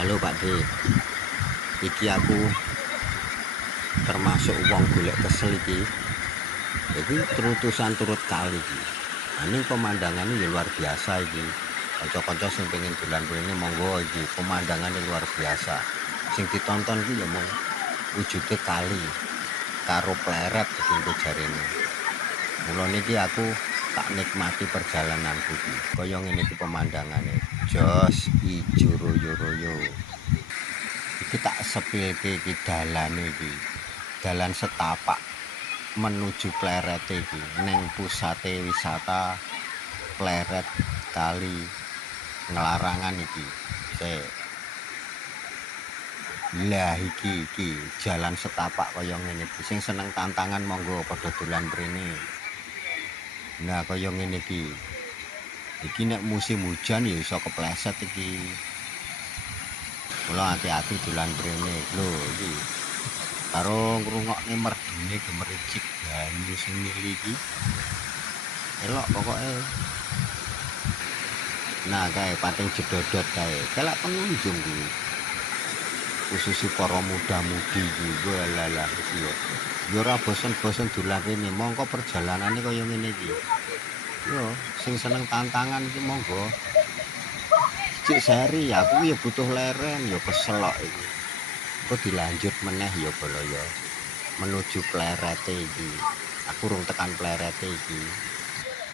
Halo Pak D, iki aku termasuk wong golek kesel iki. Iki terutusan turut kali iki. Ini pemandangannya ya luar biasa iki. Kanca-kanca sing pengen dolan mrene monggo iki, pemandangannya luar biasa. Sing ditonton iki ya mung wujude kali karo pleret iki jarene. Mulane iki aku tak nikmati perjalananku iki. Kaya ngene iki pemandangane. Jos ijo royo-royo. Iki tak sepilke iki dalane iki. Dalan setapak menuju Pleret iki ning pusate wisata Pleret Kali Ngelarangan iki. Lah iki jalan setapak kaya ngene iki. Sing seneng tantangan monggo padha dolan mrene. Nah kaya ngene iki. Iki nek musim hujan ya iso kepleset iki. Mula hati-hati dolan mrene. Lho iki. Karo ngrungokne merdune gemericik banyu sing mili iki. Elok pokoke. Nah kae pating jedodot kae. Kelak pengunjung kuwi. Khusus para muda-mudi iki. Walalah iki yo. Yo ora bosen-bosen dolan rene. Mongko perjalanane kaya ngene iki. Yo sing seneng tantangan iki monggo. Cik seri aku ya butuh leren ya keselok iki. Kok dilanjut meneh ya bolo ya menuju Plerete iki. Aku rung tekan Plerete iki.